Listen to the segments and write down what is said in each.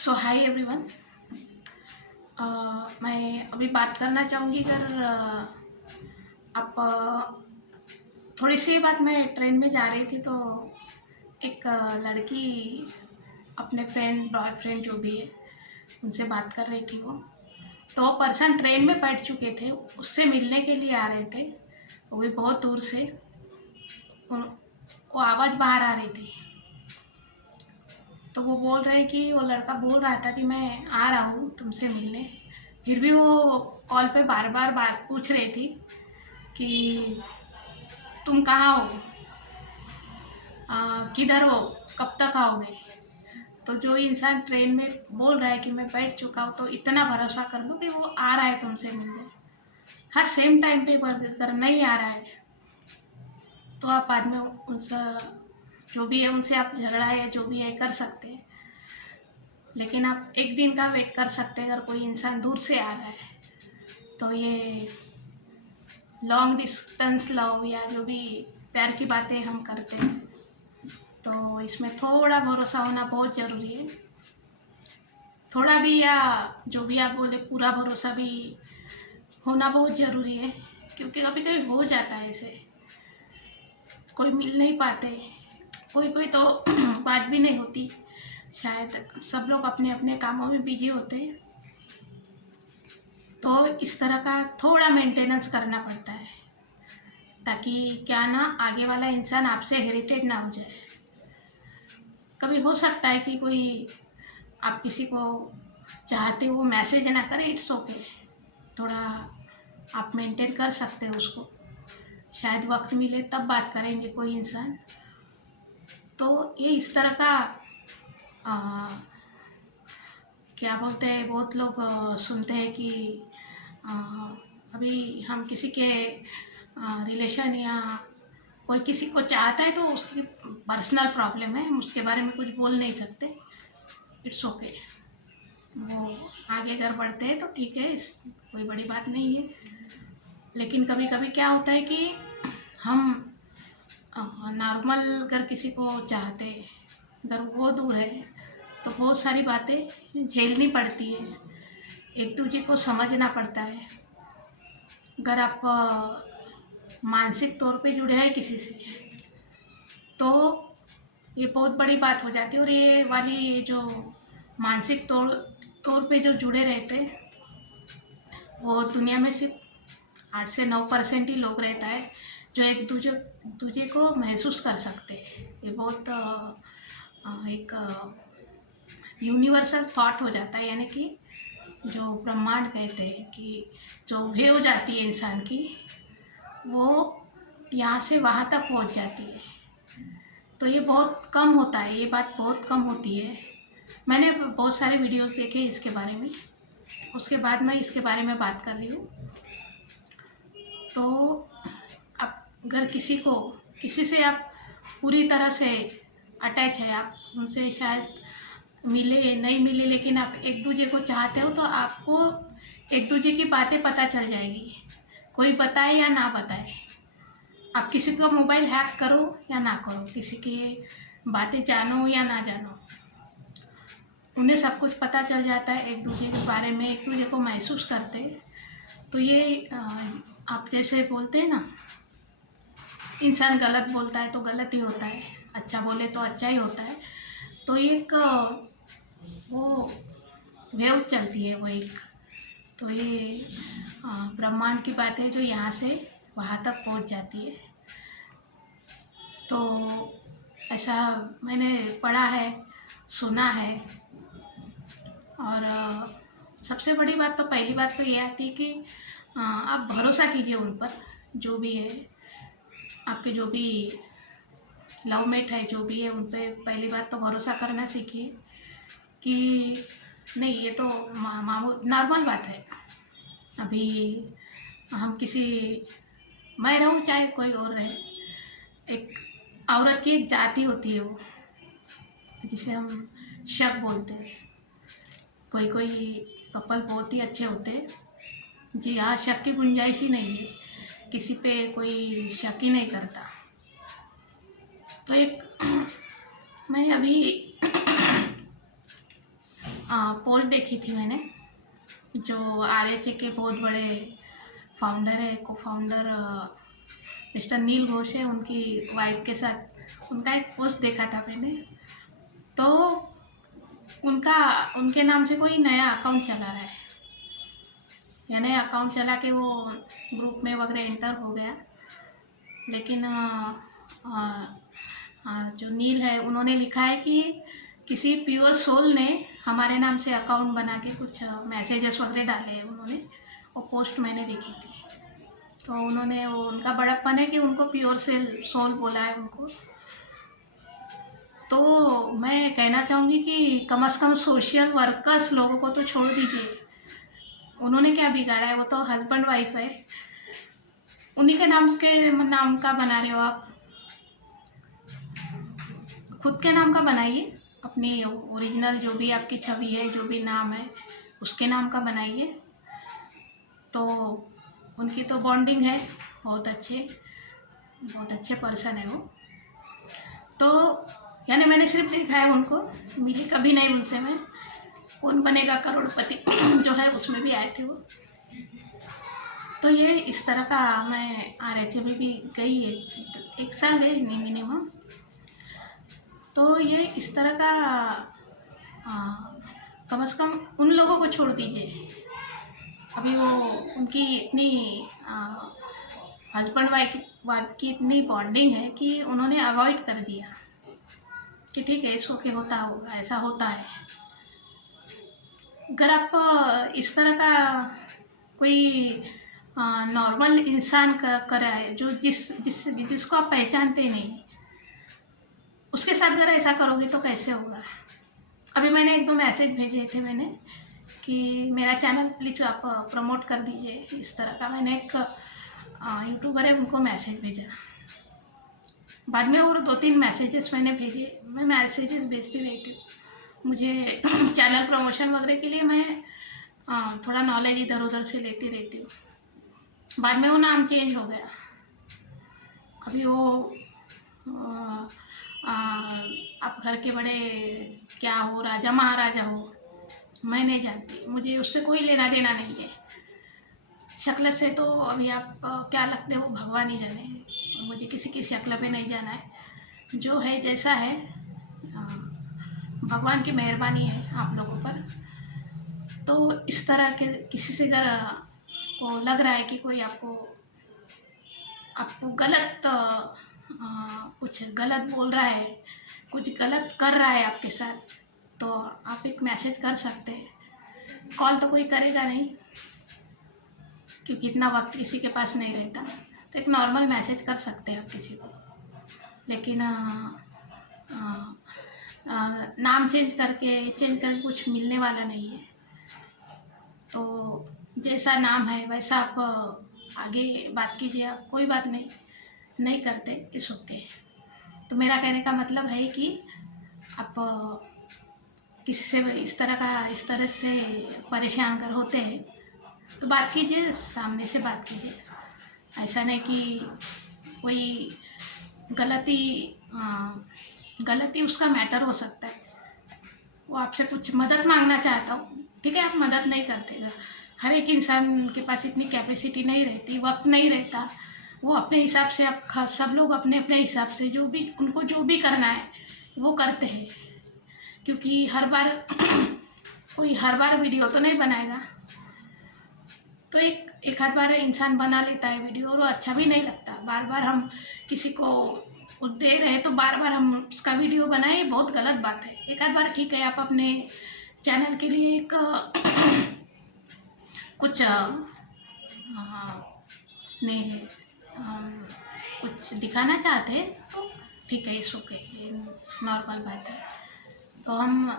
सो hi everyone. मैं अभी बात करना चाहूँगी अगर आप थोड़ी सी बात। मैं ट्रेन में जा रही थी तो एक लड़की अपने फ्रेंड बॉयफ्रेंड जो भी है उनसे बात कर रही थी। वो पर्सन ट्रेन में बैठ चुके थे, उससे मिलने के लिए आ रहे थे, वो भी बहुत दूर से। वो आवाज़ बाहर आ रही थी तो वो बोल रहे हैं कि वो लड़का बोल रहा था कि मैं आ रहा हूँ तुमसे मिलने। फिर भी वो कॉल पे बार बार बात पूछ रही थी कि तुम कहाँ हो, किधर हो, कब तक आओगे। तो जो इंसान ट्रेन में बोल रहा है कि मैं बैठ चुका हूँ, तो इतना भरोसा कर लो कि वो आ रहा है तुमसे मिलने। हाँ, सेम टाइम पे अगर नहीं आ रहा है तो आप बाद में उनसे जो भी है उनसे आप झगड़ा या जो भी है कर सकते हैं, लेकिन आप एक दिन का वेट कर सकते हैं। अगर कोई इंसान दूर से आ रहा है तो ये लॉन्ग डिस्टेंस लव या जो भी प्यार की बातें हम करते हैं तो इसमें थोड़ा भरोसा होना बहुत ज़रूरी है। थोड़ा भी या जो भी आप बोले पूरा भरोसा भी होना बहुत ज़रूरी है, क्योंकि कभी कभी हो जाता है ऐसे, कोई मिल नहीं पाते, कोई कोई तो बात भी नहीं होती। शायद सब लोग अपने अपने कामों में बिजी होते हैं, तो इस तरह का थोड़ा मेंटेनेंस करना पड़ता है ताकि क्या ना आगे वाला इंसान आपसे इरिटेट ना हो जाए। कभी हो सकता है कि कोई आप किसी को चाहते हो मैसेज ना करे, इट्स ओके, थोड़ा आप मेंटेन कर सकते हो उसको। शायद वक्त मिले तब बात करेंगे कोई इंसान। तो ये इस तरह का आ, क्या बोलते हैं, बहुत लोग सुनते हैं कि आ, अभी हम किसी के रिलेशन या कोई किसी को चाहता है तो उसकी पर्सनल प्रॉब्लम है, हम उसके बारे में कुछ बोल नहीं सकते, इट्स ओके। वो आगे अगर बढ़ते हैं तो ठीक है, इस कोई बड़ी बात नहीं है। लेकिन कभी कभी क्या होता है कि हम नॉर्मल अगर किसी को चाहते हैं, अगर वो दूर है तो बहुत सारी बातें झेलनी पड़ती है, एक दूसरे को समझना पड़ता है। अगर आप मानसिक तौर पे जुड़े हैं किसी से तो ये बहुत बड़ी बात हो जाती है। और ये जो मानसिक तौर पे जो जुड़े रहते हैं वो दुनिया में सिर्फ 8 से 9% ही लोग रहता है जो एक दूसरे को महसूस कर सकते हैं। ये बहुत एक यूनिवर्सल थॉट हो जाता है, यानी कि जो ब्रह्मांड कहते हैं कि जो वेव हो जाती है इंसान की, वो यहाँ से वहाँ तक पहुँच जाती है। तो ये बहुत कम होता है, ये बात बहुत कम होती है। मैंने बहुत सारे वीडियोस देखे इसके बारे में, उसके बाद मैं इसके बारे में बात कर रही हूँ। तो आप अगर किसी से आप पूरी तरह से अटैच है, आप उनसे शायद मिले नहीं मिले, लेकिन आप एक दूसरे को चाहते हो तो आपको एक दूसरे की बातें पता चल जाएगी, कोई बताए या ना बताए। आप किसी को मोबाइल हैक करो या ना करो, किसी की बातें जानो या ना जानो, उन्हें सब कुछ पता चल जाता है एक दूसरे के बारे में, एक दूसरे को महसूस करते हैं। तो ये आप जैसे बोलते हैं ना, इंसान गलत बोलता है तो गलत ही होता है, अच्छा बोले तो अच्छा ही होता है। तो एक वो वेव चलती है, वो एक, तो ये ब्रह्मांड की बात है जो यहाँ से वहाँ तक पहुँच जाती है। तो ऐसा मैंने पढ़ा है, सुना है। और सबसे बड़ी बात तो, पहली बात तो ये आती है कि आप भरोसा कीजिए उन पर, जो भी है आपके, जो भी लवमेट है, जो भी है, उन पर पहली बात तो भरोसा करना सीखिए कि नहीं, ये तो मामूल नॉर्मल बात है। अभी हम मैं रहूँ चाहे कोई और रहे, एक औरत की एक जाति होती है, वो जिसे हम शक बोलते हैं। कोई कोई कपल बहुत ही अच्छे होते हैं, जी हाँ, शक की गुंजाइश ही नहीं है, किसी पे कोई शक ही नहीं करता। तो एक मैंने अभी पोस्ट देखी थी मैंने, जो आरएचए के बहुत बड़े फाउंडर है, को फाउंडर मिस्टर नील घोष है, उनकी वाइफ के साथ उनका एक पोस्ट देखा था मैंने। तो उनके नाम से कोई नया अकाउंट चला रहा है, यानी अकाउंट चला के वो ग्रुप में वगैरह एंटर हो गया। लेकिन जो नील है उन्होंने लिखा है कि किसी प्योर सोल ने हमारे नाम से अकाउंट बना के कुछ मैसेजेस वगैरह डाले हैं उन्होंने। वो पोस्ट मैंने देखी थी, तो उन्होंने वो उनका बड़प्पन है कि उनको प्योर सोल बोला है उनको। तो मैं कहना चाहूँगी कि कम से कम सोशल वर्कर्स लोगों को तो छोड़ दीजिए, उन्होंने क्या बिगाड़ा है, वो तो हस्बैंड वाइफ है, उन्हीं के नाम का बना रहे हो आप। खुद के नाम का बनाइए, अपनी ओरिजिनल जो भी आपकी छवि है, जो भी नाम है उसके नाम का बनाइए। तो उनकी तो बॉन्डिंग है, बहुत अच्छे पर्सन है वो। तो यानी मैंने सिर्फ देखा है उनको, मिली कभी नहीं उनसे मैं। कौन बनेगा करोड़पति जो है उसमें भी आए थे वो। तो ये इस तरह का, मैं आरएचए में भी गई, एक साल गई नहीं मिनिमम। तो ये इस तरह का कम से कम उन लोगों को छोड़ दीजिए। अभी वो उनकी इतनी हस्बैंड वाइफ की इतनी बॉन्डिंग है कि उन्होंने अवॉइड कर दिया कि ठीक है इसको क्या होता होगा, ऐसा होता है। अगर आप इस तरह का कोई नॉर्मल इंसान कर रहा है, जो जिसको आप पहचानते नहीं, उसके साथ अगर ऐसा करोगे तो कैसे होगा। अभी मैंने 1-2 मैसेज भेजे थे मैंने कि मेरा चैनल प्लीज आप प्रमोट कर दीजिए, इस तरह का मैंने एक यूट्यूबर है उनको मैसेज भेजा। बाद में और 2-3 मैसेजेस मैंने भेजे। मैं मैसेजेस भेजती रहती हूँ, मुझे चैनल प्रमोशन वगैरह के लिए मैं थोड़ा नॉलेज इधर उधर से लेती रहती हूँ। बाद में वो नाम चेंज हो गया। अभी वो आप घर के बड़े क्या हो, राजा महाराजा हो, मैं नहीं जानती, मुझे उससे कोई लेना देना नहीं है। शक्ल से तो अभी आप क्या लगते हो भगवान ही जाने, मुझे किसी की शक्ल पे नहीं जाना है। जो है जैसा है भगवान की मेहरबानी है आप लोगों पर। तो इस तरह के किसी से अगर को लग रहा है कि कोई आपको गलत कुछ गलत बोल रहा है, कुछ गलत कर रहा है आपके साथ, तो आप एक मैसेज कर सकते हैं। कॉल तो कोई करेगा नहीं क्योंकि इतना वक्त किसी के पास नहीं रहता, तो एक नॉर्मल मैसेज कर सकते हैं आप किसी को। लेकिन नाम चेंज करके कुछ मिलने वाला नहीं है। तो जैसा नाम है वैसा आप आगे बात कीजिए, आप कोई बात नहीं करते इस ओके। तो मेरा कहने का मतलब है कि आप किसी से इस तरह से परेशान कर होते हैं तो बात कीजिए, सामने से बात कीजिए। ऐसा नहीं कि कोई गलती उसका मैटर हो सकता है, वो आपसे कुछ मदद मांगना चाहता हूँ, ठीक है, आप मदद नहीं करते। हर एक इंसान के पास इतनी कैपेसिटी नहीं रहती, वक्त नहीं रहता, वो अपने हिसाब से सब लोग अपने अपने हिसाब से उनको जो भी करना है वो करते हैं। क्योंकि कोई हर बार वीडियो तो नहीं बनाएगा, तो एक आध बार इंसान बना लेता है वीडियो और वो अच्छा भी नहीं लगता। बार बार हम किसी को दे रहे तो बार बार हम उसका वीडियो बनाए, बहुत गलत बात है। एक आध बार ठीक है, आप अपने चैनल के लिए एक कुछ कुछ दिखाना चाहते हैं तो ठीक है, इस ओके, नॉर्मल बात है। तो हम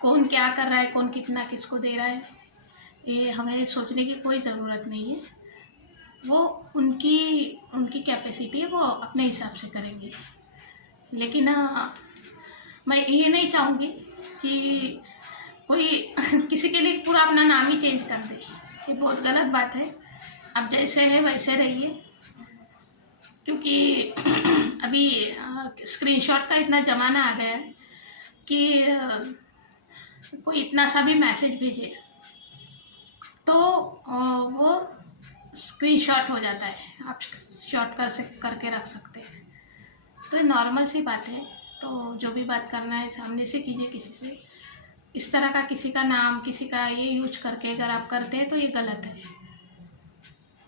कौन क्या कर रहा है, कौन कितना किसको दे रहा है, ये हमें सोचने की कोई ज़रूरत नहीं है। वो उनकी कैपेसिटी है, वो अपने हिसाब से करेंगे। लेकिन मैं ये नहीं चाहूँगी कि कोई किसी के लिए पूरा अपना नाम ही चेंज कर दे, ये बहुत गलत बात है। आप जैसे है वैसे रहिए, क्योंकि अभी स्क्रीनशॉट का इतना ज़माना आ गया है कि कोई इतना सा भी मैसेज भेजे तो वो स्क्रीनशॉट हो जाता है, आप शॉट करके रख सकते हैं। तो ये नॉर्मल सी बात है। तो जो भी बात करना है सामने से कीजिए किसी से। इस तरह का किसी का नाम, किसी का ये यूज करके अगर आप करते हैं तो ये गलत है।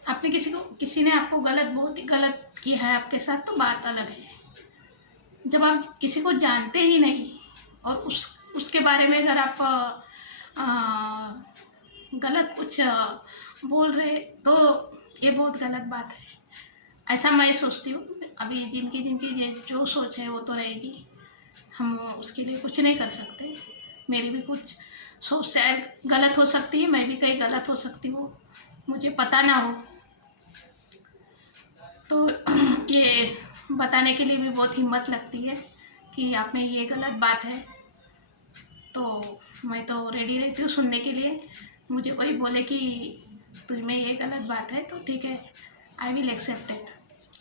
आपने किसी ने आपको बहुत ही गलत किया है आपके साथ तो बात अलग है। जब आप किसी को जानते ही नहीं और उसके बारे में अगर आप गलत कुछ बोल रहे तो ये बहुत गलत बात है। ऐसा मैं सोचती हूँ। अभी जिनकी जो सोच है वो तो रहेगी, हम उसके लिए कुछ नहीं कर सकते। मेरी भी कुछ सोच शायद गलत हो सकती है, मैं भी कहीं गलत हो सकती हूँ, मुझे पता ना हो। तो ये बताने के लिए भी बहुत हिम्मत लगती है कि आप में ये गलत बात है। तो मैं तो रेडी रहती हूँ सुनने के लिए। मुझे कोई बोले कि तुझ में ये गलत बात है तो ठीक है, I will accept it,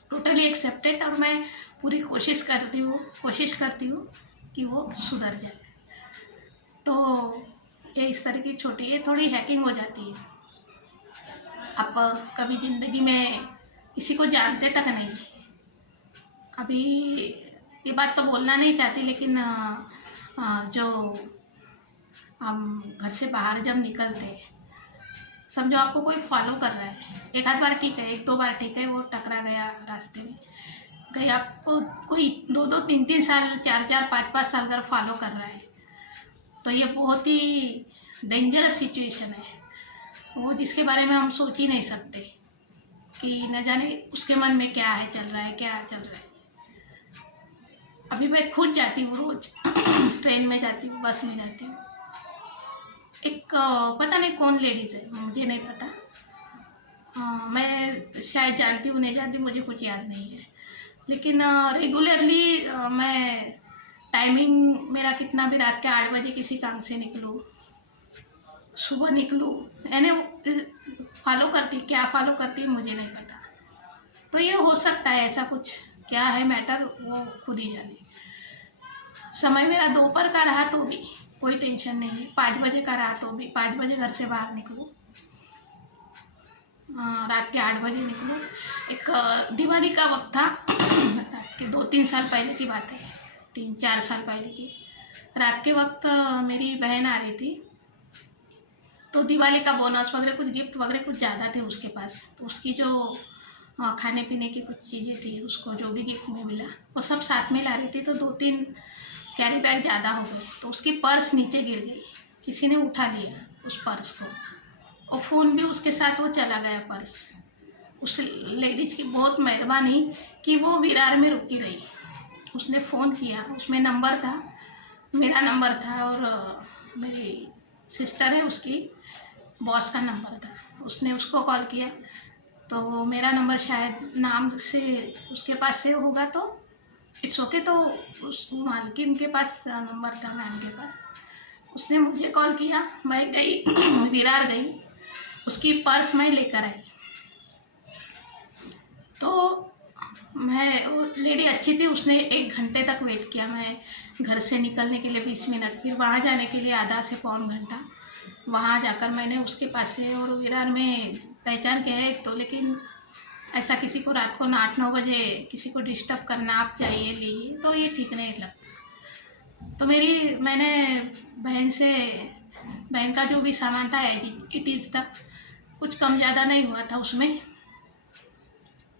totally accept it. और मैं पूरी कोशिश करती हूँ कि वो सुधर जाए। तो ये इस तरह की छोटी, ये थोड़ी हैकिंग हो जाती है। आप कभी ज़िंदगी में किसी को जानते तक नहीं। अभी ये बात तो बोलना नहीं चाहती, लेकिन जो हम घर से बाहर जब निकलते हैं, समझो आपको कोई फॉलो कर रहा है, एक आध बार ठीक है, एक दो बार ठीक है, वो टकरा गया रास्ते में, कहीं आपको कोई 2-2, 3-3 साल, 4-4, 5-5 साल अगर फॉलो कर रहा है तो ये बहुत ही डेंजरस सिचुएशन है। वो जिसके बारे में हम सोच ही नहीं सकते कि न जाने उसके मन में क्या है, क्या चल रहा है। अभी मैं खुद जाती हूँ रोज ट्रेन में जाती हूँ, बस में जाती हूँ। एक पता नहीं कौन लेडीज़ है, मुझे नहीं पता, मैं शायद जानती हूँ नहीं जानती मुझे कुछ याद नहीं है, लेकिन रेगुलरली मैं टाइमिंग मेरा कितना भी, रात के 8 बजे किसी काम से निकलूँ, सुबह निकलूँ, यानी क्या फॉलो करती मुझे नहीं पता। तो ये हो सकता है ऐसा कुछ, क्या है मैटर वो खुद ही जाने। समय मेरा दोपहर का रहा तो भी कोई टेंशन नहीं है, 5 बजे का रहा तो भी 5 बजे घर से बाहर निकलूँ, रात के 8 बजे निकलूँ। एक दिवाली का वक्त था रात के 2-3 साल पहले की बात है, 3-4 साल पहले की रात के वक्त मेरी बहन आ रही थी। तो दिवाली का बोनस वगैरह कुछ गिफ्ट वगैरह कुछ ज़्यादा थे उसके पास, तो उसकी जो खाने पीने की कुछ चीज़ें थी, उसको जो भी गिफ्ट में मिला वो सब साथ में ला रही थी। तो 2-3 कैरी बैग ज़्यादा हो गए, तो उसकी पर्स नीचे गिर गई, किसी ने उठा लिया उस पर्स को, और फ़ोन भी उसके साथ वो चला गया पर्स। उस लेडीज़ की बहुत मेहरबानी कि वो विरार में रुकी रही, उसने फ़ोन किया, उसमें नंबर था, मेरा नंबर था और मेरी सिस्टर है उसकी बॉस का नंबर था, उसने उसको कॉल किया तो मेरा नंबर शायद नाम से उसके पास से होगा, तो इट्स ओके। तो उस मालकिन के पास नंबर था, मैम के पास, उसने मुझे कॉल किया, मैं गई विरार गई, उसकी पर्स मैं लेकर आई। तो वो लेडी अच्छी थी, उसने 1 घंटे तक वेट किया, मैं घर से निकलने के लिए 20 मिनट, फिर वहाँ जाने के लिए आधा से पौन घंटा, वहाँ जाकर मैंने उसके पास से, और विरार में पहचान के है एक तो, लेकिन ऐसा किसी को रात को 8-9 बजे किसी को डिस्टर्ब करना, आप जाइए लीजिए, तो ये ठीक नहीं लगता। तो मैंने बहन का जो भी सामान था इट इज़ था, कुछ कम ज़्यादा नहीं हुआ था उसमें,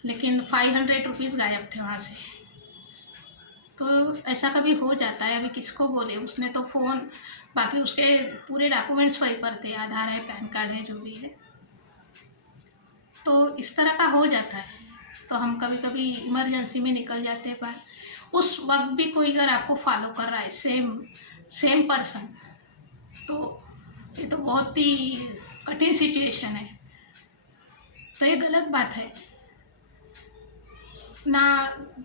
लेकिन 500 रुपीज़ गायब थे वहाँ से। तो ऐसा कभी हो जाता है। अभी किसको बोले, उसने तो फ़ोन, बाकी उसके पूरे डॉक्यूमेंट्स वहीं पर थे, आधार है, पैन कार्ड है, जो भी है। तो इस तरह का हो जाता है। तो हम कभी कभी इमरजेंसी में निकल जाते हैं, पर उस वक्त भी कोई अगर आपको फॉलो कर रहा है सेम पर्सन, तो ये तो बहुत ही कठिन सिचुएशन है। तो ये गलत बात है ना,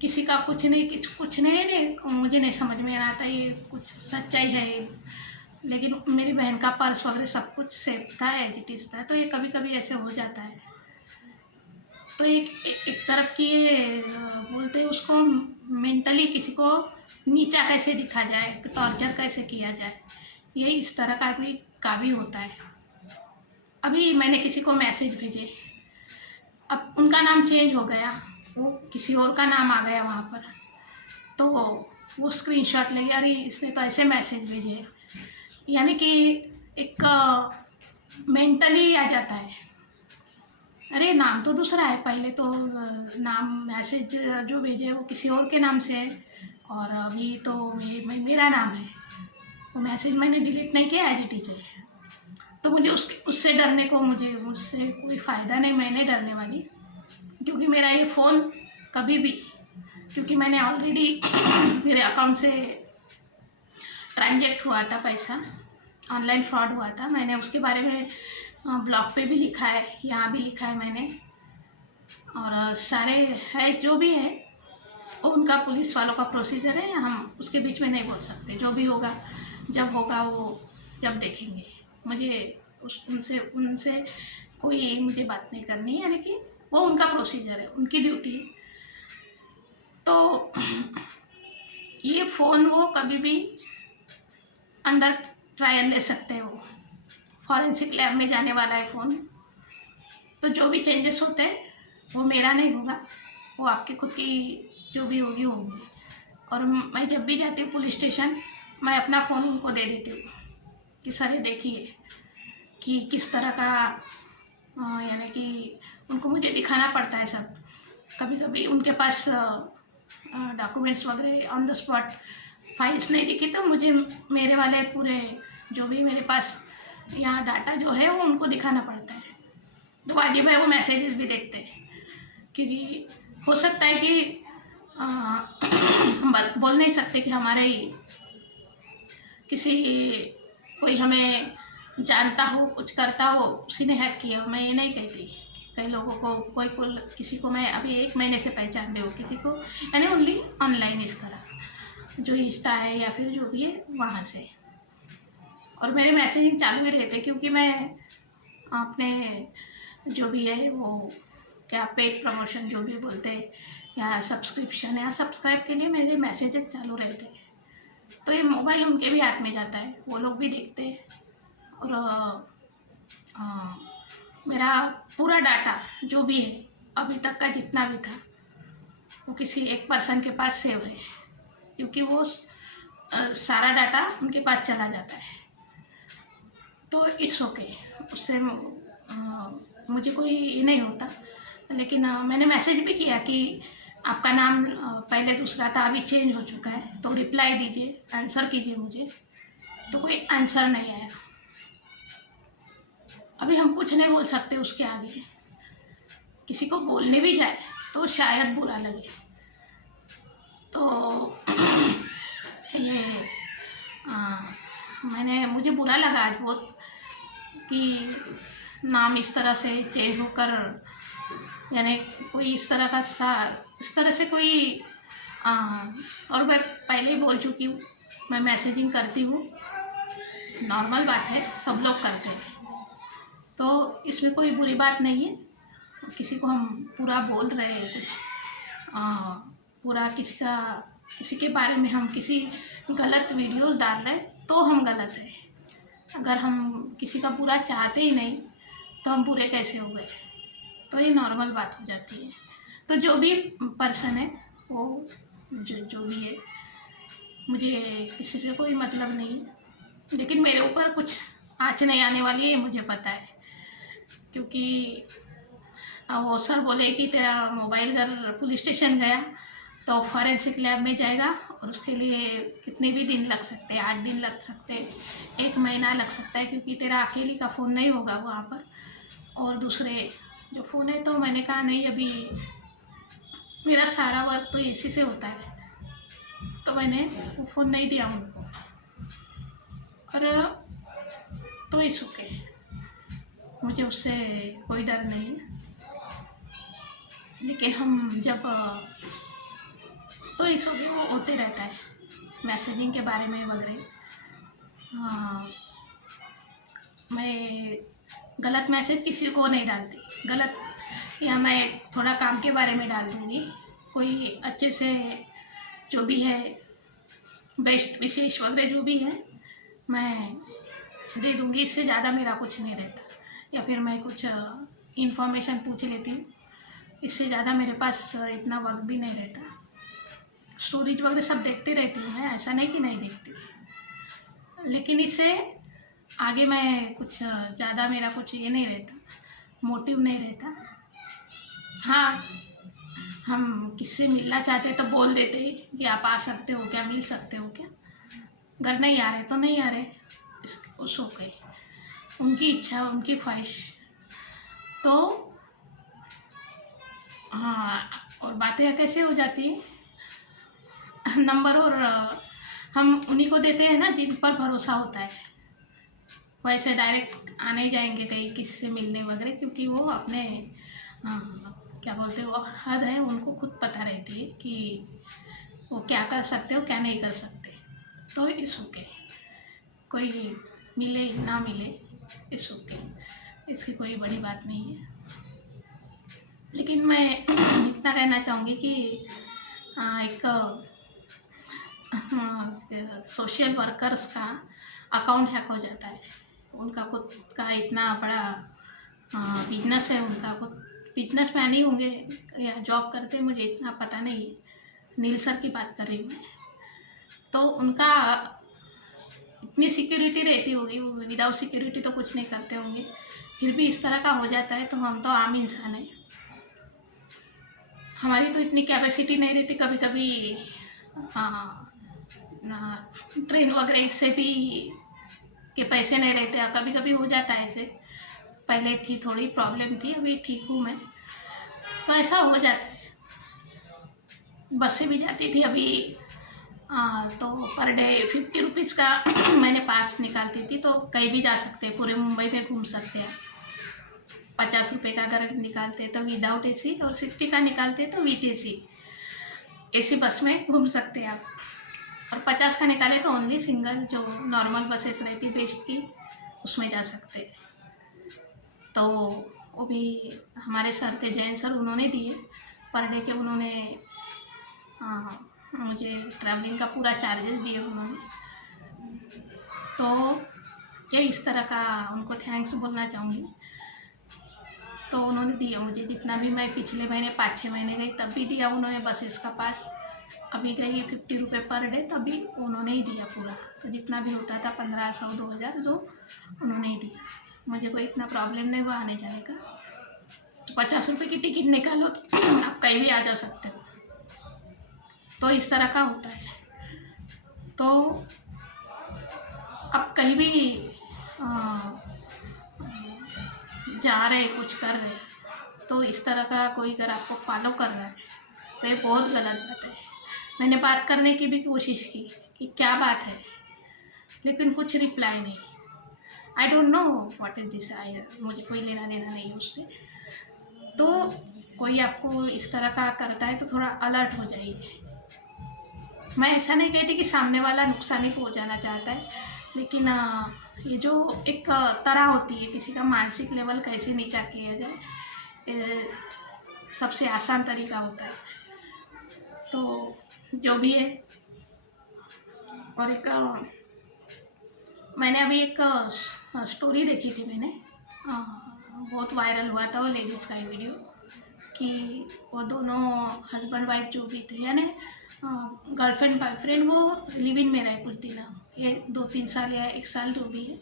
किसी का कुछ नहीं, मुझे नहीं समझ में आता, ये कुछ सच्चाई है। लेकिन मेरी बहन का पर्स वगैरह सब कुछ सेफ था, एज इट इज़ था। तो ये कभी कभी ऐसे हो जाता है। तो एक तरफ की बोलते हैं उसको, मेंटली किसी को नीचा कैसे दिखा जाए, टॉर्चर कैसे किया जाए, ये इस तरह का भी होता है। अभी मैंने किसी को मैसेज भेजे, अब उनका नाम चेंज हो गया, वो किसी और का नाम आ गया वहाँ पर, तो वो स्क्रीनशॉट ले गया, अरे इसने तो ऐसे मैसेज भेजे, यानी कि एक मेंटली आ जाता है, अरे नाम तो दूसरा है, पहले तो नाम मैसेज जो भेजे वो किसी और के नाम से है, और अभी तो मेरा नाम है, वो मैसेज मैंने डिलीट नहीं किया, एज इट इज है। तो मुझे उससे डरने को, मुझसे कोई फ़ायदा नहीं, मैं नहीं डरने वाली, क्योंकि मेरा ये फ़ोन कभी भी, क्योंकि मैंने ऑलरेडी मेरे अकाउंट से ट्रांजेक्ट हुआ था पैसा, ऑनलाइन फ्रॉड हुआ था, मैंने उसके बारे में ब्लॉग पे भी लिखा है, यहाँ भी लिखा है मैंने, और सारे है जो भी है वो उनका पुलिस वालों का प्रोसीजर है, हम उसके बीच में नहीं बोल सकते, जो भी होगा जब होगा वो जब देखेंगे, मुझे उनसे कोई मुझे बात नहीं करनी है, यानी कि वो उनका प्रोसीजर है, उनकी ड्यूटी है। तो ये फ़ोन वो कभी भी अंडर ट्रायल ले सकते हैं, वो फॉरेंसिक लैब में जाने वाला है फ़ोन, तो जो भी चेंजेस होते हैं वो मेरा नहीं होगा, वो आपकी खुद की जो भी होगी। और मैं जब भी जाती हूँ पुलिस स्टेशन, मैं अपना फ़ोन उनको दे देती हूँ कि सर ये देखिए कि किस तरह का, यानी कि उनको मुझे दिखाना पड़ता है सब, कभी कभी उनके पास डॉक्यूमेंट्स वगैरह ऑन द स्पॉट फाइल्स नहीं दिखी, तो मुझे मेरे वाले पूरे जो भी मेरे पास यहाँ डाटा जो है वो उनको दिखाना पड़ता है, तो वाजिब है वो मैसेजेस भी देखते हैं, क्योंकि हो सकता है कि हम बोल नहीं सकते कि हमारे किसी कोई हमें जानता हो, कुछ करता हो, उसी ने हैक किया, मैं ये नहीं कहती। कई लोगों को किसी को मैं अभी 1 महीने से पहचान रही हूँ, किसी को यानी ओनली ऑनलाइन, इस तरह जो इंस्टा है या फिर जो भी है वहाँ से, और मेरे मैसेजिंग चालू ही रहते, क्योंकि मैं अपने जो भी है वो क्या पेड प्रमोशन जो भी बोलते हैं, या सब्सक्रिप्शन या सब्सक्राइब के लिए मेरे मैसेजेस चालू रहते हैं, तो ये मोबाइल उनके भी हाथ में जाता है, वो लोग भी देखते हैं, और मेरा पूरा डाटा जो भी है अभी तक का जितना भी था वो किसी एक पर्सन के पास सेव है, क्योंकि वो सारा डाटा उनके पास चला जाता है, तो इट्स ओके, उससे मुझे कोई ये नहीं होता। लेकिन मैंने मैसेज भी किया कि आपका नाम पहले दूसरा था, अभी चेंज हो चुका है, तो रिप्लाई दीजिए, आंसर कीजिए मुझे, तो कोई आंसर नहीं आया। अभी हम कुछ नहीं बोल सकते उसके आगे, किसी को बोलने भी जाए तो शायद बुरा लगे, तो ये मुझे बुरा लगा आज बहुत कि नाम इस तरह से चेंज होकर, यानी कोई इस तरह से कोई और मैं पहले ही बोल चुकी हूँ, मैं मैसेजिंग करती हूँ, नॉर्मल बात है, सब लोग करते हैं, तो इसमें कोई बुरी बात नहीं है। किसी को हम पूरा बोल रहे हैं कुछ, पूरा किसी के बारे में हम किसी गलत वीडियोस डाल रहे हैं तो हम गलत है, अगर हम किसी का बुरा चाहते ही नहीं तो हम बुरे कैसे हो गए, तो ये नॉर्मल बात हो जाती है। तो जो भी पर्सन है वो जो भी है, मुझे किसी से कोई मतलब नहीं है, लेकिन मेरे ऊपर कुछ आँच नहीं आने वाली है, ये मुझे पता है, क्योंकि वो सर बोले कि तेरा मोबाइल अगर पुलिस स्टेशन गया तो फॉरेंसिक लैब में जाएगा, और उसके लिए कितने भी दिन लग सकते हैं, 8 दिन लग सकते हैं, 1 महीना लग सकता है, क्योंकि तेरा अकेली का फ़ोन नहीं होगा वहाँ पर, और दूसरे जो फ़ोन है, तो मैंने कहा नहीं, अभी मेरा सारा वर्क तो इसी से होता है, तो मैंने वो फ़ोन नहीं दिया उनको, और तो इस ओके, मुझे उससे कोई डर नहीं है। लेकिन हम जब तो इस ओके वो होते रहता है मैसेजिंग के बारे में वगैरह, मैं गलत मैसेज किसी को नहीं डालती, गलत, या मैं थोड़ा काम के बारे में डाल दूँगी, कोई अच्छे से जो भी है बेस्ट विशेष वगैरह जो भी है मैं दे दूँगी, इससे ज़्यादा मेरा कुछ नहीं रहता। या फिर मैं कुछ इन्फॉर्मेशन पूछ लेती हूँ, इससे ज़्यादा मेरे पास इतना वक्त भी नहीं रहता। स्टोरीज वगैरह सब देखती रहती हूँ मैं, ऐसा नहीं कि नहीं देखती, लेकिन इससे आगे मैं कुछ ज़्यादा मेरा कुछ ये नहीं रहता, मोटिव नहीं रहता। हाँ, हम किससे मिलना चाहते तो बोल देते कि आप आ सकते हो क्या, मिल सकते हो क्या। घर नहीं आ रहे तो नहीं आ रहे, उस ओके, उनकी इच्छा, उनकी ख्वाहिश। तो हाँ, और बातें कैसे हो जाती है नंबर, और हम उन्हीं को देते हैं ना जिन पर भरोसा होता है। वैसे डायरेक्ट आने ही जाएंगे कहीं किससे मिलने वगैरह, क्योंकि वो अपने क्या बोलते हैं, वो हद है, उनको खुद पता रहती है कि वो क्या कर सकते हो क्या नहीं कर सकते। तो इस ओके, कोई मिले ना मिले इस ओके, इसकी कोई बड़ी बात नहीं है। लेकिन मैं इतना कहना चाहूँगी कि एक सोशल वर्कर्स का अकाउंट हैक हो जाता है। उनका खुद का इतना बड़ा बिजनेस है, उनका खुद बिजनेस मैन ही होंगे या जॉब करते हैं, मुझे इतना पता नहीं है। नील सर की बात कर रही हूँ मैं। तो उनका इतनी सिक्योरिटी रहती होगी, वो विदाउट सिक्योरिटी तो कुछ नहीं करते होंगे, फिर भी इस तरह का हो जाता है। तो हम तो आम इंसान हैं, हमारी तो इतनी कैपेसिटी नहीं रहती। कभी कभी ट्रेन वगैरह इससे भी के पैसे नहीं रहते, कभी कभी हो जाता है ऐसे। पहले थी थोड़ी प्रॉब्लम थी, अभी ठीक हूँ मैं, तो ऐसा हो जाता है। बस से भी जाती थी अभी तो पर डे 50 रुपीज़ का मैंने पास निकालती थी, तो कहीं भी जा सकते हैं, पूरे मुंबई में घूम सकते हैं। 50 रुपये का अगर निकालते तो विदाउट एसी, और 60 का निकालते तो विथ एसी, एसी बस में घूम सकते हैं आप। और 50 का निकाले तो ओनली सिंगल जो नॉर्मल बसेस रहती बेस्ट की, उसमें जा सकते हैं। तो वो भी हमारे सर थे जैन सर, उन्होंने दिए पर डे के, उन्होंने मुझे ट्रैवलिंग का पूरा चार्जेस दिए उन्होंने। तो ये इस तरह का उनको थैंक्स बोलना चाहूँगी। तो उन्होंने दिया मुझे जितना भी, मैं पिछले महीने 5-6 महीने गई तब भी दिया उन्होंने बसेस का पास। अभी गई 50 रुपये पर डे, तभी उन्होंने ही दिया पूरा। तो जितना भी होता था 1500 2000 जो उन्होंने ही दिया। मुझे कोई इतना प्रॉब्लम नहीं हुआ आने जाने का। 50 रुपये की टिकट निकालो तो आप कहीं भी आ जा सकते हो। तो इस तरह का होता है। तो आप कहीं भी जा रहे, कुछ कर रहे, तो इस तरह का कोई अगर आपको फॉलो कर रहा है तो ये बहुत गलत बात है। मैंने बात करने की भी कोशिश की कि क्या बात है, लेकिन कुछ रिप्लाई नहीं। I don't know what is this, मुझे कोई लेना देना नहीं है उससे। तो कोई आपको इस तरह का करता है तो थोड़ा अलर्ट हो जाइए। मैं ऐसा नहीं कहती कि सामने वाला नुकसान ही पहुँचाना चाहता है, लेकिन ये जो एक तरह होती है किसी का मानसिक लेवल कैसे नीचा किया जाए, सबसे आसान तरीका होता है। तो जो भी है। और एक मैंने अभी एक स्टोरी देखी थी, मैंने बहुत वायरल हुआ था वो लेडीज़ का वीडियो, कि वो दोनों हस्बैंड वाइफ जो भी थे, यानी गर्लफ्रेंड बॉयफ्रेंड, वो लिव इन में रहे कुछ दिन, ये 2-3 साल या 1 साल जो भी है।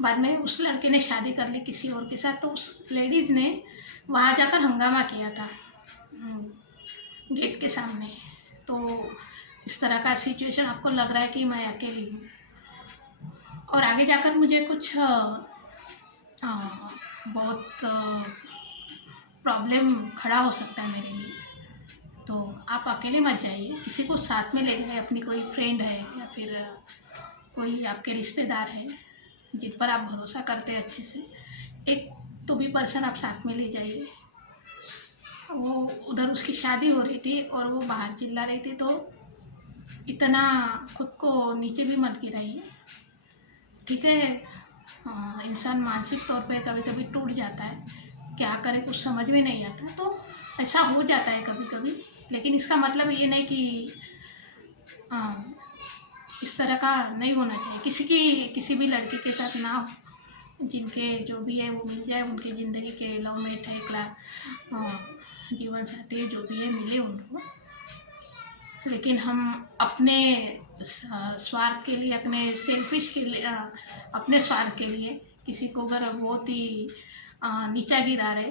बाद में उस लड़के ने शादी कर ली किसी और के साथ, तो उस लेडीज़ ने वहाँ जाकर हंगामा किया था गेट के सामने। तो इस तरह का सिचुएशन आपको लग रहा है कि मैं अकेली हूँ, और आगे जाकर मुझे कुछ बहुत प्रॉब्लम खड़ा हो सकता है मेरे लिए। तो आप अकेले मत जाइए, किसी को साथ में ले जाइए, अपनी कोई फ्रेंड है या फिर कोई आपके रिश्तेदार है जिन पर आप भरोसा करते हैं अच्छे से, एक तो भी पर्सन आप साथ में ले जाइए। वो उधर उसकी शादी हो रही थी और वो बाहर चिल्ला रही थी, तो इतना खुद को नीचे भी मत गिराइए, ठीक है। इंसान मानसिक तौर पे कभी कभी टूट जाता है, क्या करे कुछ समझ में नहीं आता, तो ऐसा हो जाता है कभी कभी। लेकिन इसका मतलब ये नहीं कि इस तरह का नहीं होना चाहिए। किसी भी लड़की के साथ ना हो। जिनके जो भी है वो मिल जाए, उनकी ज़िंदगी के लवमेट है, जीवन साथी जो भी है मिले उनको। लेकिन हम अपने स्वार्थ के लिए, अपने सेल्फिश के लिए, अपने स्वार्थ के लिए किसी को अगर बहुत ही नीचा गिरा रहे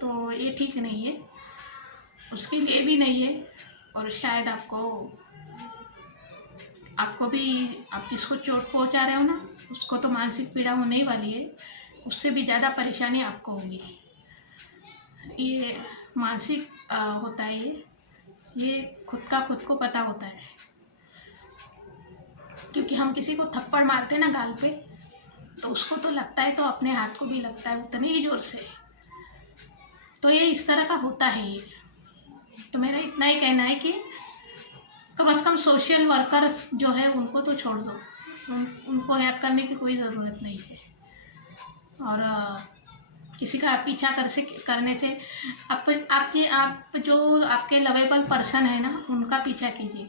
तो ये ठीक नहीं है, उसके लिए भी नहीं है। और शायद आपको भी, आप जिसको चोट पहुंचा रहे हो ना, उसको तो मानसिक पीड़ा होने ही वाली है, उससे भी ज़्यादा परेशानी आपको होगी। ये मानसिक होता है, ये खुद को पता होता है। क्योंकि हम किसी को थप्पड़ मारते हैं ना गाल पे, तो उसको तो लगता है, तो अपने हाथ को भी लगता है उतने ही ज़ोर से। तो ये इस तरह का होता है ये। तो मेरा इतना ही कहना है कि कम से कम सोशल वर्कर्स जो है उनको तो छोड़ दो, उनको हैक करने की कोई ज़रूरत नहीं है। और किसी का पीछा करने से आप जो आपके लवेबल पर्सन है ना, उनका पीछा कीजिए।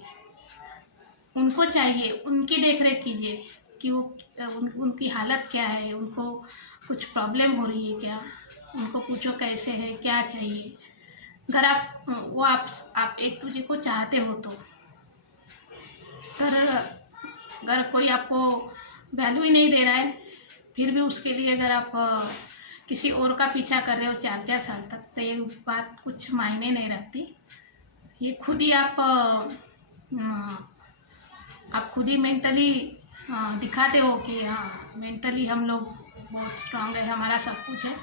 उनको चाहिए, उनकी देख रेख कीजिए कि वो उनकी हालत क्या है, उनको कुछ प्रॉब्लम हो रही है क्या, उनको पूछो कैसे है, क्या चाहिए। अगर आप एक दूसरे को चाहते हो तो। अगर कोई आपको वैल्यू ही नहीं दे रहा है, फिर भी उसके लिए अगर आप किसी और का पीछा कर रहे हो 4-4 साल तक, तो ये बात कुछ मायने नहीं रखती। ये खुद ही आप खुद ही मेंटली दिखाते हो कि हाँ, मेंटली हम लोग बहुत स्ट्रांग है, हमारा सब कुछ है,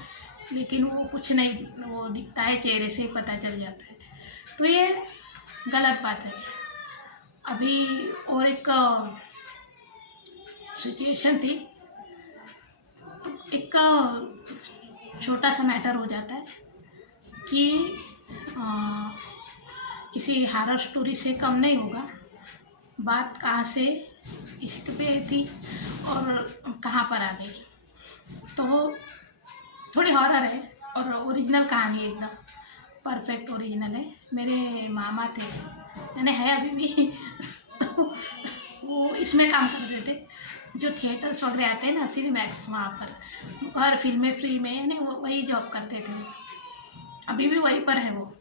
लेकिन वो कुछ नहीं, वो दिखता है, चेहरे से ही पता चल जाता है। तो ये गलत बात है। अभी और एक सिचुएशन थी, एक छोटा सा मैटर हो जाता है कि किसी हॉरर स्टोरी से कम नहीं होगा। बात कहाँ से इश्क पे थी और कहाँ पर आ गई। तो थोड़ी हॉरर है और ओरिजिनल कहानी एकदम परफेक्ट ओरिजिनल है। मेरे मामा थे, यानी है अभी भी तो वो इसमें काम करते थे, जो थिएटर्स वगैरह आते हैं ना, सिनेमैक्स, वहाँ पर हर फिल्में फ्री में, यानी वो वही जॉब करते थे, अभी भी वहीं पर है वो।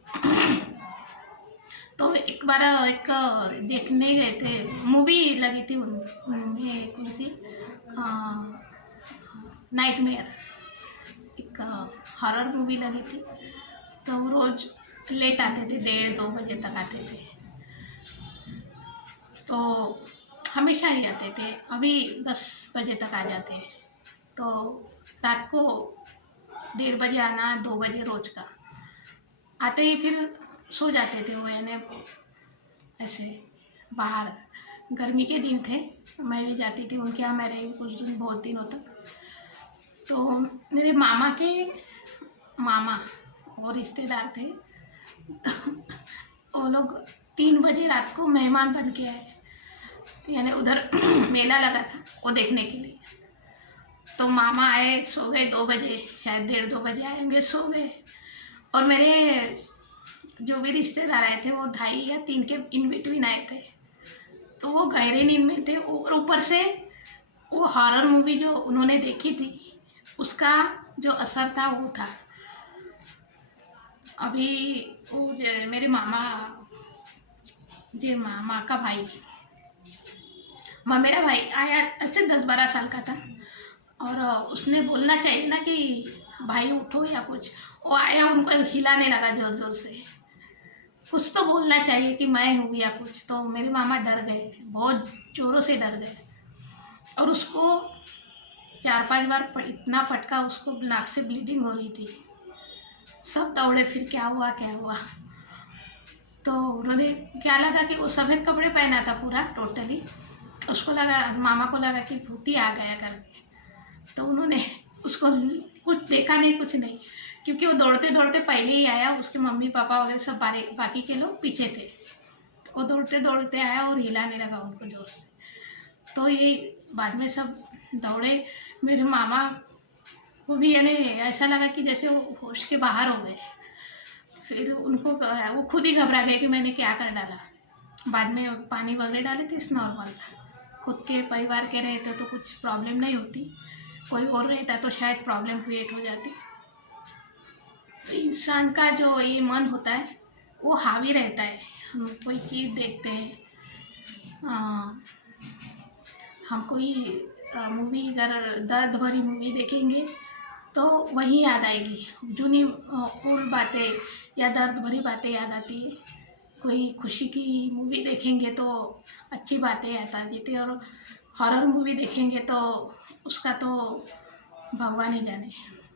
तो एक बार एक देखने गए थे, मूवी लगी थी उनमें कौन सी, नाइटमेयर, एक हॉरर मूवी लगी थी। तो वो रोज़ लेट आते थे, 1:30-2 बजे तक आते थे, तो हमेशा ही आते थे। अभी 10 बजे तक आ जाते हैं, तो रात को 1:30 बजे आना, 2 बजे रोज का आते ही फिर सो जाते थे वो, यानी ऐसे बाहर। गर्मी के दिन थे, मैं भी जाती थी उनके यहाँ, मैं रही कुछ दिन, बहुत दिनों तक। तो मेरे मामा के मामा वो रिश्तेदार थे, तो वो लोग 3 बजे रात को मेहमान बन के आए, यानी उधर मेला लगा था वो देखने के लिए। तो मामा आए, सो गए 2 बजे, शायद 1:30-2 बजे आएंगे, सो गए। और मेरे जो भी रिश्तेदार आए थे वो 2:30 या 3 के इन बिटवीन आए थे, तो वो गहरे नींद में थे। और ऊपर से वो हॉरर मूवी जो उन्होंने देखी थी, उसका जो असर था वो था। अभी वो मेरे मामा का भाई, मेरा भाई आया, अच्छा 10-12 साल का था, और उसने बोलना चाहिए ना कि भाई उठो या कुछ, वो आया, उनको हिलाने लगा जोर जोर से, कुछ तो बोलना चाहिए कि मैं हूँ या कुछ। तो मेरे मामा डर गए, बहुत ज़ोरों से डर गए, और उसको 4-5 बार इतना पटका, उसको नाक से ब्लीडिंग हो रही थी। सब दौड़े, फिर क्या हुआ क्या हुआ। तो उन्होंने क्या लगा कि वो सफ़ेद कपड़े पहना था पूरा टोटली, उसको लगा, मामा को लगा कि भूत ही आ गया करके। तो उन्होंने उसको कुछ देखा नहीं, कुछ नहीं, क्योंकि वो दौड़ते दौड़ते पहले ही आया, उसके मम्मी पापा वगैरह सब बाकी के लोग पीछे थे। तो वो दौड़ते दौड़ते आया और हिलाने लगा उनको जोर से। तो ये बाद में सब दौड़े, मेरे मामा को भी यानी ऐसा लगा कि जैसे वो होश के बाहर हो गए। फिर उनको वो खुद ही घबरा गए कि मैंने क्या कर डाला। बाद में पानी वगैरह डाले थे, इस नॉर्मल। खुद के परिवार के रहते तो कुछ प्रॉब्लम नहीं होती, कोई और रहता तो शायद प्रॉब्लम क्रिएट हो जाती। तो इंसान का जो ये मन होता है वो हावी रहता है। हम कोई चीज़ देखते हैं, हम कोई मूवी अगर दर्द भरी मूवी देखेंगे तो वही याद आएगी, जूनी ओल्ड बातें या दर्द भरी बातें याद आती है। कोई खुशी की मूवी देखेंगे तो अच्छी बातें याद आ जाती है, और हॉरर मूवी देखेंगे तो उसका तो भगवान ही जाने।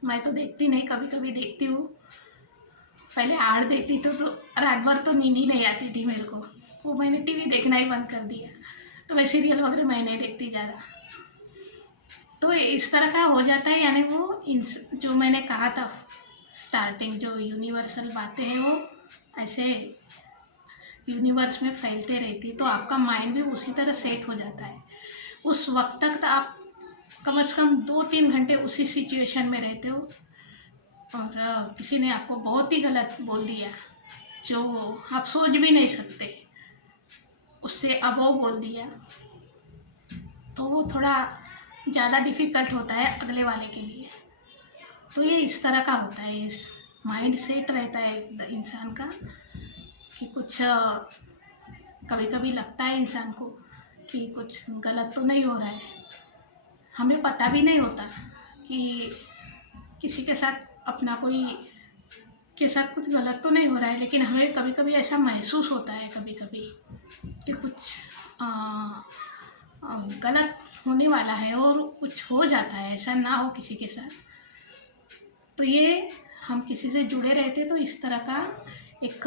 मैं तो देखती नहीं, कभी कभी देखती हूँ। पहले आड़ देखती तो रात भर तो नींद ही नहीं आती थी मेरे को, वो मैंने टीवी देखना ही बंद कर दिया। तो मैं सीरियल वगैरह मैं नहीं देखती ज़्यादा। तो इस तरह का हो जाता है, यानी वो जो मैंने कहा था स्टार्टिंग, जो यूनिवर्सल बातें हैं वो ऐसे यूनिवर्स में फैलते रहती, तो आपका माइंड भी उसी तरह सेट हो जाता है। उस वक्त तक तो आप कम से कम 2-3 घंटे उसी सिचुएशन में रहते हो, और किसी ने आपको बहुत ही गलत बोल दिया जो आप सोच भी नहीं सकते, उससे अबव बोल दिया, तो वो थोड़ा ज़्यादा डिफ़िकल्ट होता है अगले वाले के लिए। तो ये इस तरह का होता है, इस माइंड सेट रहता है इंसान का कि कुछ कभी कभी लगता है इंसान को कि कुछ गलत तो नहीं हो रहा है। हमें पता भी नहीं होता कि किसी के साथ अपना कोई के साथ कुछ गलत तो नहीं हो रहा है, लेकिन हमें कभी कभी ऐसा महसूस होता है कभी कभी कि कुछ गलत होने वाला है और कुछ हो जाता है, ऐसा ना हो किसी के साथ। तो ये हम किसी से जुड़े रहते तो इस तरह का एक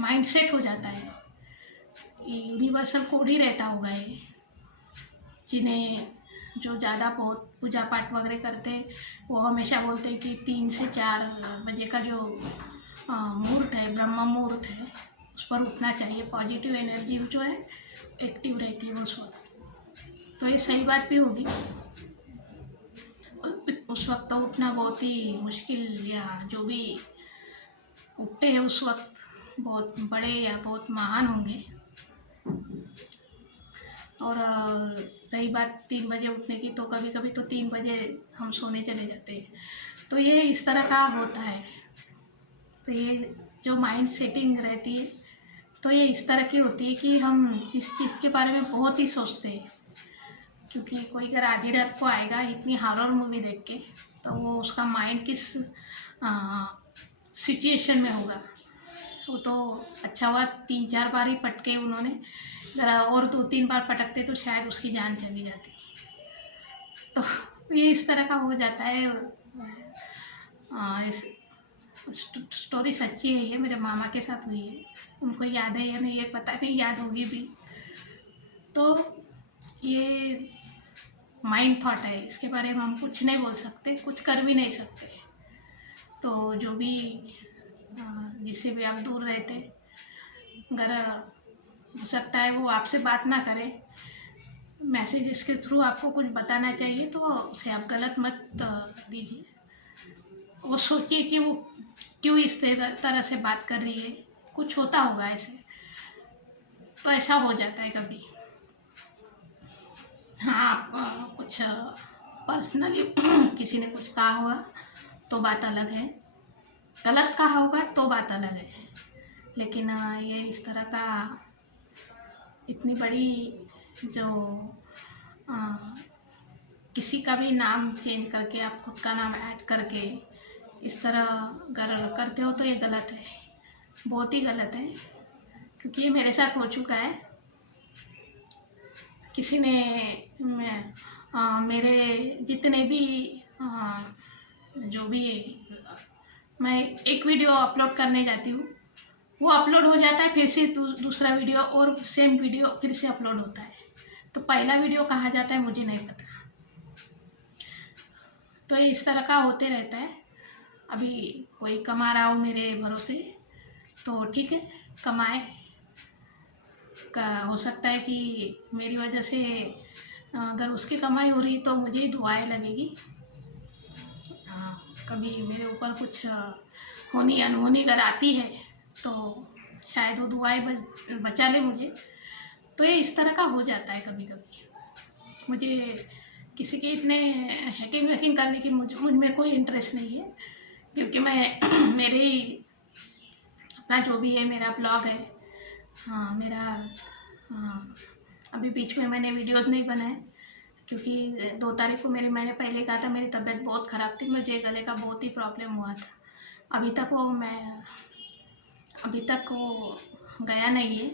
माइंड सेट हो जाता है। ये यूनिवर्सल कोड ही रहता होगा ये। जिन्हें जो ज़्यादा बहुत पूजा पाठ वगैरह करते हैं वो हमेशा बोलते हैं कि 3 से 4 बजे का जो मुहूर्त है, ब्रह्म मुहूर्त है, उस पर उठना चाहिए। पॉजिटिव एनर्जी जो है एक्टिव रहती है उस वक्त। तो ये सही बात भी होगी। उस वक्त तो उठना बहुत ही मुश्किल, या जो भी उठते हैं उस वक्त बहुत बड़े या बहुत महान होंगे। और रही बात 3 बजे उठने की, तो कभी कभी तो 3 बजे हम सोने चले जाते हैं। तो ये इस तरह का होता है। तो ये जो माइंड सेटिंग रहती है तो ये इस तरह की होती है कि हम जिस चीज़ के बारे में बहुत ही सोचते हैं, क्योंकि कोई अगर आधी रात को आएगा इतनी हॉरर मूवी देख के, तो वो उसका माइंड किस सिचुएशन में होगा। वो तो अच्छा हुआ 3-4 बार ही पटके उन्होंने, ज़रा और 2-3 बार पटकते तो शायद उसकी जान चली जाती। तो ये इस तरह का हो जाता है। इस स्टोरी सच्ची है, ये मेरे मामा के साथ हुई है। उनको याद है या नहीं ये पता नहीं, याद होगी भी। तो ये माइंड थॉट है, इसके बारे में हम कुछ नहीं बोल सकते, कुछ कर भी नहीं सकते। तो जो भी जिससे भी आप दूर रहते, अगर हो सकता है वो आपसे बात ना करे, मैसेजेस के थ्रू आपको कुछ बताना चाहिए, तो उसे आप गलत मत दीजिए। वो सोचिए कि वो क्यों इस तरह से बात कर रही है, कुछ होता होगा ऐसे। तो ऐसा हो जाता है कभी। हाँ, आप कुछ पर्सनली किसी ने कुछ कहा होगा तो बात अलग है, गलत कहा होगा तो बात अलग है। लेकिन ये इस तरह का इतनी बड़ी जो किसी का भी नाम चेंज करके आप खुद का नाम ऐड करके इस तरह अगर करते हो तो ये गलत है, बहुत ही गलत है। क्योंकि ये मेरे साथ हो चुका है। किसी ने मेरे जितने भी जो भी मैं एक वीडियो अपलोड करने जाती हूँ, वो अपलोड हो जाता है, फिर से दूसरा वीडियो और सेम वीडियो फिर से अपलोड होता है। तो पहला वीडियो कहाँ जाता है मुझे नहीं पता। तो इस तरह का होते रहता है। अभी कोई कमा रहा हो मेरे भरोसे तो ठीक है, कमाए का हो सकता है कि मेरी वजह से अगर उसकी कमाई हो रही तो मुझे ही दुआएं लगेगी। कभी मेरे ऊपर कुछ होनी अनहोनी अगर आती है तो शायद वो दुआएं बचा ले मुझे। तो ये इस तरह का हो जाता है कभी कभी। मुझे किसी के इतने हैकिंग वैकिंग करने की मुझ में कोई इंटरेस्ट नहीं है, क्योंकि मैं मेरे अपना जो भी है मेरा ब्लॉग है। हाँ मेरा, हाँ अभी बीच में मैंने वीडियोज़ नहीं बनाए, क्योंकि 2 तारीख को मैंने पहले कहा था मेरी तबीयत बहुत ख़राब थी, मुझे गले का बहुत ही प्रॉब्लम हुआ था। अभी तक वो गया नहीं है।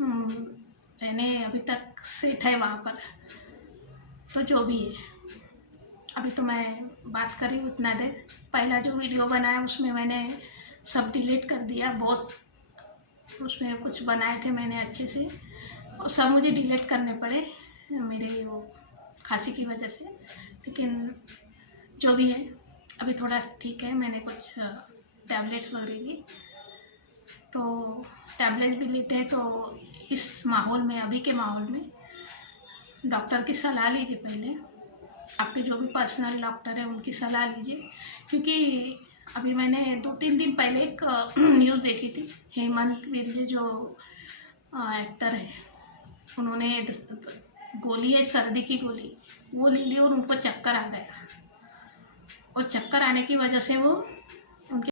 मैंने अभी तक सेट है वहाँ पर। तो जो भी है, अभी तो मैं बात कर रही हूँ उतना देर। पहला जो वीडियो बनाया उसमें मैंने सब डिलीट कर दिया, बहुत उसमें कुछ बनाए थे मैंने अच्छे से, और सब मुझे डिलीट करने पड़े मेरे वो खांसी की वजह से। लेकिन जो भी है अभी थोड़ा ठीक है। मैंने कुछ टैबलेट्स वगैरह ली, तो टैबलेट्स भी लेते हैं। तो इस माहौल में, अभी के माहौल में डॉक्टर की सलाह लीजिए पहले। आपके जो भी पर्सनल डॉक्टर है उनकी सलाह लीजिए, क्योंकि अभी मैंने 2-3 दिन पहले एक न्यूज़ देखी थी। हेमंत विर्जे जो एक्टर है, उन्होंने गोली है सर्दी की गोली, वो ले ली और उनको चक्कर आ गया, और चक्कर आने की वजह से वो